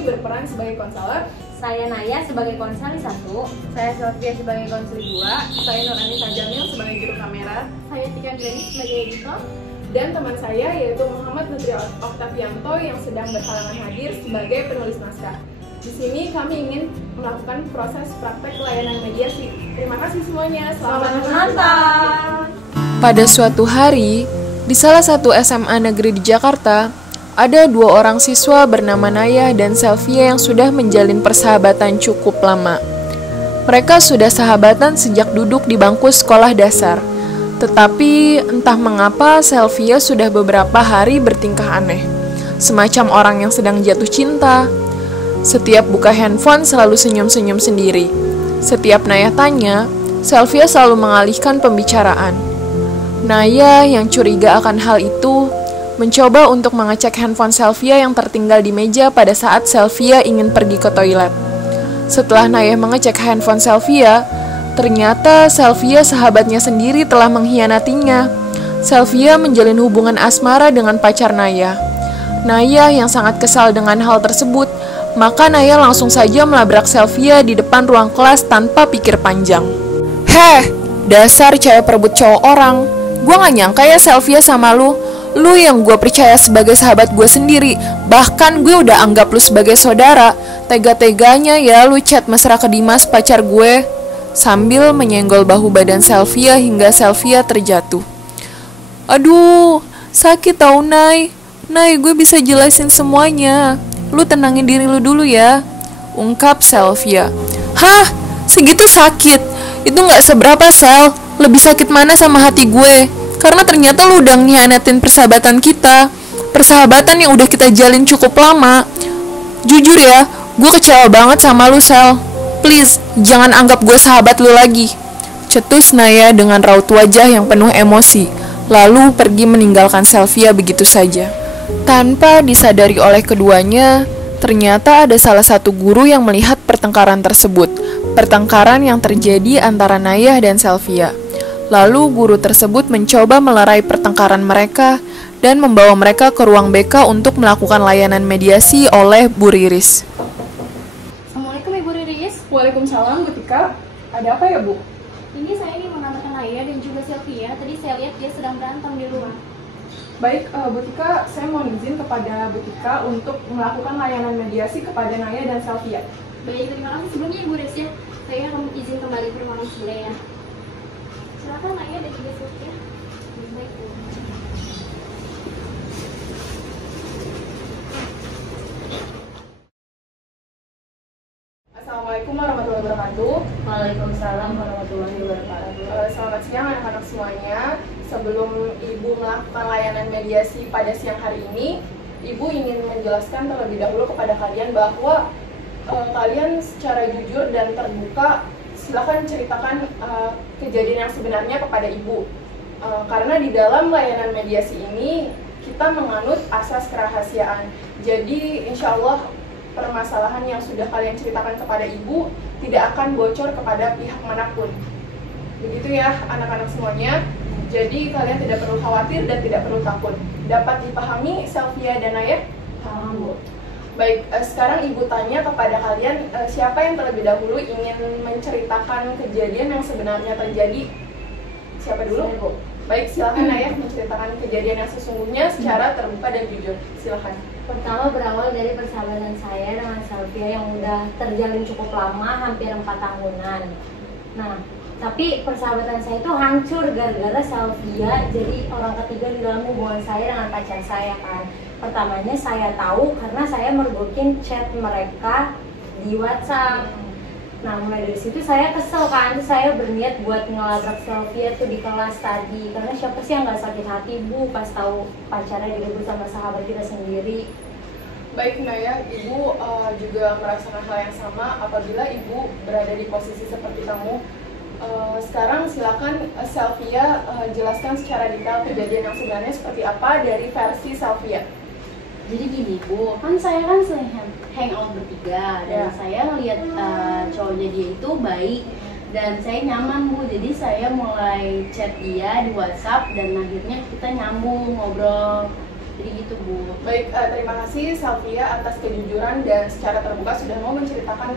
ini berperan sebagai konselor. Saya Naya sebagai konseli 1. Saya Sofia sebagai konseli 2. Saya Nur Anissa Jamil sebagai juru kamera. Saya Tika Greni sebagai editor. Dan teman saya yaitu Muhammad Nutri Oktavianto yang sedang berhalangan hadir sebagai penulis naskah. Di sini kami ingin melakukan proses praktek layanan mediasi. Terima kasih semuanya. Selamat menonton. Pada suatu hari, di salah satu SMA negeri di Jakarta, ada 2 orang siswa bernama Naya dan Selvia yang sudah menjalin persahabatan cukup lama. Mereka sudah sahabatan sejak duduk di bangku sekolah dasar. Tetapi entah mengapa Selvia sudah beberapa hari bertingkah aneh, semacam orang yang sedang jatuh cinta. Setiap buka handphone selalu senyum-senyum sendiri. Setiap Naya tanya, Selvia selalu mengalihkan pembicaraan. Naya yang curiga akan hal itu mencoba untuk mengecek handphone Selvia yang tertinggal di meja pada saat Selvia ingin pergi ke toilet. Setelah Naya mengecek handphone Selvia, ternyata Selvia sahabatnya sendiri telah mengkhianatinya. Selvia menjalin hubungan asmara dengan pacar Naya. Naya yang sangat kesal dengan hal tersebut, maka Naya langsung saja melabrak Selvia di depan ruang kelas tanpa pikir panjang. Heh, dasar cewek perebut cowok orang. Gue gak nyangka ya Selvia sama lu. Lu yang gue percaya sebagai sahabat gue sendiri. Bahkan gue udah anggap lu sebagai saudara. Tega-teganya ya lu chat mesra ke Dimas pacar gue. Sambil menyenggol bahu badan Selvia hingga Selvia terjatuh. Aduh, sakit tau Nay. Nay, gue bisa jelasin semuanya. Lu tenangin diri lu dulu ya, ungkap Selvia. Hah? Segitu sakit? Itu gak seberapa, Sel. Lebih sakit mana sama hati gue? Karena ternyata lu udah ngianatin persahabatan kita. Persahabatan yang udah kita jalin cukup lama. Jujur ya, gue kecewa banget sama lu, Sel. Please, jangan anggap gue sahabat lu lagi. Cetus Naya dengan raut wajah yang penuh emosi, lalu pergi meninggalkan Selvia begitu saja. Tanpa disadari oleh keduanya, ternyata ada salah satu guru yang melihat pertengkaran tersebut. Pertengkaran yang terjadi antara Naya dan Selvia. Lalu guru tersebut mencoba melerai pertengkaran mereka dan membawa mereka ke ruang BK untuk melakukan layanan mediasi oleh Bu Riris. Assalamualaikum Ibu Riris. Waalaikumsalam, Bu Tika. Ada apa ya, Bu? Ini saya ingin mengantarkan Naya dan juga Selvia. Tadi saya lihat dia sedang berantem di luar. Baik, Bu Tika, saya mohon izin kepada Bu Tika untuk melakukan layanan mediasi kepada Naya dan Selvia. Baik, terima kasih sebelumnya Ibu Riris ya. Saya akan izin kembali ke ruangan sebelah ya. Silakan Naya dan juga Selvia. Baik, Bu. Assalamualaikum warahmatullahi wabarakatuh. Waalaikumsalam warahmatullahi wabarakatuh. Selamat siang anak-anak semuanya. Sebelum Ibu melakukan layanan mediasi pada siang hari ini, Ibu ingin menjelaskan terlebih dahulu kepada kalian bahwa kalian secara jujur dan terbuka silakan ceritakan kejadian yang sebenarnya kepada Ibu. Karena di dalam layanan mediasi ini kita menganut asas kerahasiaan. Jadi insya Allah permasalahan yang sudah kalian ceritakan kepada Ibu tidak akan bocor kepada pihak manapun. Begitu ya anak-anak semuanya. Jadi kalian tidak perlu khawatir dan tidak perlu takut. Dapat dipahami Selvia dan Naya? Paham, Bu. Baik, sekarang Ibu tanya kepada kalian siapa yang terlebih dahulu ingin menceritakan kejadian yang sebenarnya terjadi? Siapa dulu? Saya, Bu. Baik, silakan Naya menceritakan kejadian yang sesungguhnya secara terbuka dan jujur. Silakan. Pertama berawal dari persahabatan saya dengan Selvia yang udah terjalin cukup lama, hampir 4 tahunan. Nah, tapi persahabatan saya itu hancur gara-gara Selvia jadi orang ketiga di dalam hubungan saya dengan pacar saya kan. Pertamanya saya tahu karena saya mergokin chat mereka di WhatsApp. Nah, mulai dari situ saya kesel kan, saya berniat buat ngelabrak Selvia tuh di kelas tadi. Karena siapa sih yang gak sakit hati, Bu, pas tahu pacarnya direbut sama sahabat kita sendiri. Baik Naya, Ibu juga merasakan hal yang sama apabila Ibu berada di posisi seperti kamu. Sekarang silakan Selvia jelaskan secara detail kejadian yang sebenarnya seperti apa dari versi Selvia. Jadi gini Bu, kan saya kan sering hangout bertiga dan saya ngeliat cowoknya dia itu baik dan saya nyaman Bu, jadi saya mulai chat dia di WhatsApp dan akhirnya kita nyambung ngobrol. Jadi gitu Bu. Baik, terima kasih Salvia atas kejujuran dan secara terbuka sudah mau menceritakan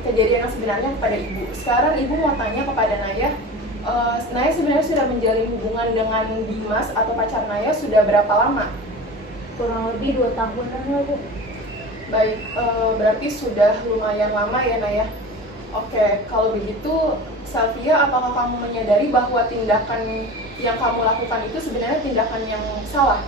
kejadian yang sebenarnya kepada Ibu. Sekarang Ibu mau tanya kepada Naya, Naya sebenarnya sudah menjalin hubungan dengan Dimas atau pacar Naya sudah berapa lama? Kurang lebih 2 tahunan lah Bu. Baik, berarti sudah lumayan lama ya Naya. Oke, kalau begitu Salvia, apakah kamu menyadari bahwa tindakan yang kamu lakukan itu sebenarnya tindakan yang salah?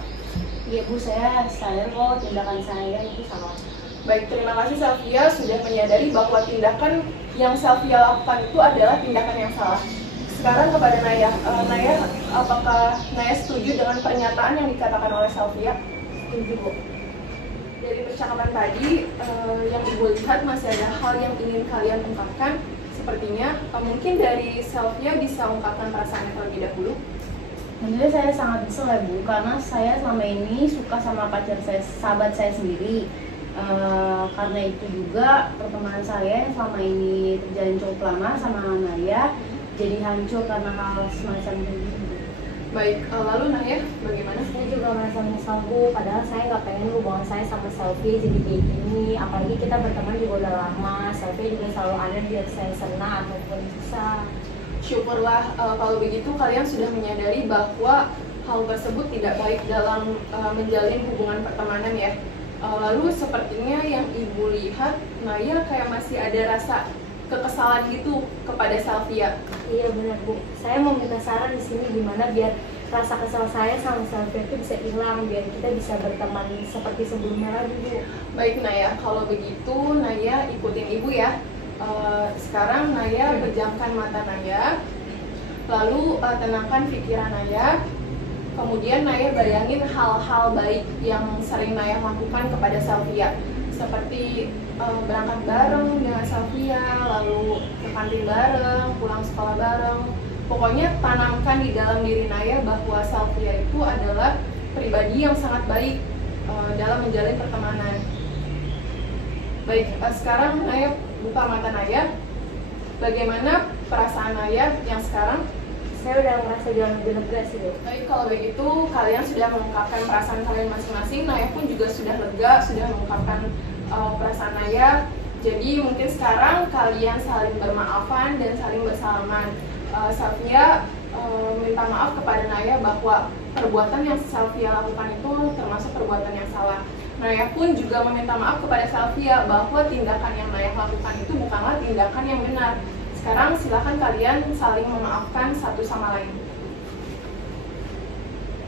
Iya Bu, saya sadar kok tindakan saya itu salah. Baik, terima kasih Salvia sudah menyadari bahwa tindakan yang Salvia lakukan itu adalah tindakan yang salah. Sekarang kepada Naya, Naya, apakah Naya setuju dengan pernyataan yang dikatakan oleh Salvia? Setuju Bu. Dari percakapan tadi, yang Ibu lihat masih ada hal yang ingin kalian ungkapkan. Sepertinya mungkin dari Salvia bisa ungkapkan perasaannya terlebih dahulu. Sebenarnya saya sangat nyesel ya Bu, karena saya selama ini suka sama pacar saya, sahabat saya sendiri. Karena itu juga pertemanan saya yang selama ini terjalin cukup lama sama Naya jadi hancur karena hal semacam itu. Baik, lalu Naya, bagaimana? Saya juga merasa menyesal Bu, padahal saya nggak pengen hubungan saya sama Selfie jadi kayak gini. Apalagi kita berteman juga udah lama, Selfie juga selalu ada di saya senang ataupun susah. Syukurlah kalau begitu kalian sudah menyadari bahwa hal tersebut tidak baik dalam menjalin hubungan pertemanan ya. Lalu sepertinya yang Ibu lihat, Naya kayak masih ada rasa kekesalan gitu kepada Salvia. Iya benar Bu, saya mau minta saran di sini gimana biar rasa kesal saya sama Selfie itu bisa hilang, biar kita bisa berteman seperti sebelumnya lagi Bu. Baik Naya, kalau begitu Naya ikutin Ibu ya. Sekarang Naya pejamkan mata Naya, lalu tenangkan pikiran Naya. Kemudian Naya bayangin hal-hal baik yang sering Naya lakukan kepada Salvia, seperti berangkat bareng dengan Salvia, lalu ke kantin bareng, pulang sekolah bareng. Pokoknya tanamkan di dalam diri Naya bahwa Salvia itu adalah pribadi yang sangat baik dalam menjalin pertemanan. Baik, sekarang Naya buka mata Naya. Bagaimana perasaan Naya yang sekarang? Saya udah merasa jauh lebih lega sih Bu. Baik, kalau begitu kalian sudah mengungkapkan perasaan kalian masing-masing. Naya pun juga sudah lega, sudah mengungkapkan perasaan Naya. Jadi mungkin sekarang kalian saling bermaafan dan saling bersalaman. Salvia minta maaf kepada Naya bahwa perbuatan yang Salvia lakukan itu termasuk perbuatan yang salah. Naya pun juga meminta maaf kepada Salvia bahwa tindakan yang Naya lakukan itu bukanlah tindakan yang benar. Sekarang silakan kalian saling memaafkan satu sama lain.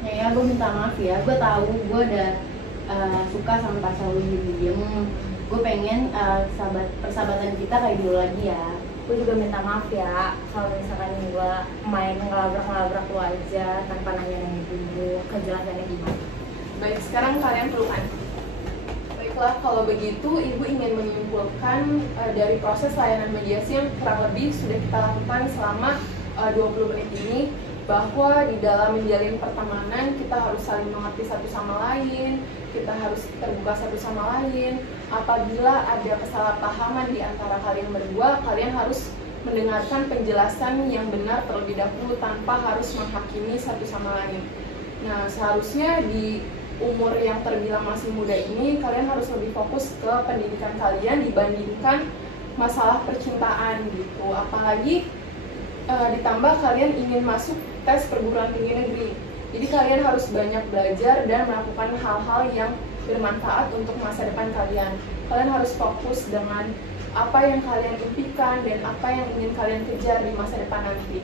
Ya, gue minta maaf ya, gue tahu gue udah suka sama pacar lu diem. Gue pengen persahabatan kita kayak dulu lagi ya. Gue juga minta maaf ya kalau misalkan gue main ngelabrak lu aja tanpa nanya-nanya dulu kejelasannya gimana. Baik, sekarang kalian pelukan. Baiklah, kalau begitu Ibu ingin menyimpulkan dari proses layanan mediasi yang kurang lebih sudah kita lakukan selama 20 menit ini, bahwa di dalam menjalin pertemanan kita harus saling mengerti satu sama lain, kita harus terbuka satu sama lain. Apabila ada kesalahpahaman di antara kalian berdua, kalian harus mendengarkan penjelasan yang benar terlebih dahulu tanpa harus menghakimi satu sama lain. Nah, seharusnya di umur yang terbilang masih muda ini, kalian harus lebih fokus ke pendidikan kalian dibandingkan masalah percintaan gitu. Apalagi ditambah kalian ingin masuk tes perguruan tinggi negeri. Jadi kalian harus banyak belajar dan melakukan hal-hal yang bermanfaat untuk masa depan kalian. Kalian harus fokus dengan apa yang kalian impikan dan apa yang ingin kalian kejar di masa depan nanti.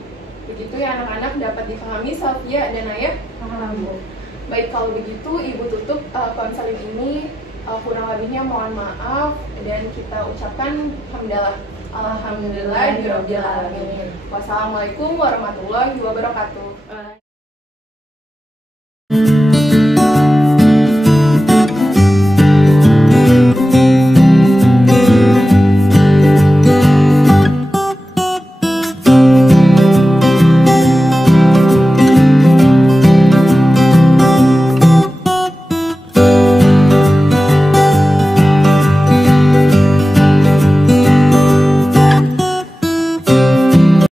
Begitu ya anak-anak, dapat dipahami Salvia dan Naya? Paham Bu. Baik, kalau begitu Ibu tutup konseling ini. Kurang lebihnya mohon maaf dan kita ucapkan hamdalah. Alhamdulillahirabbil alamin. Wassalamualaikum warahmatullahi wabarakatuh.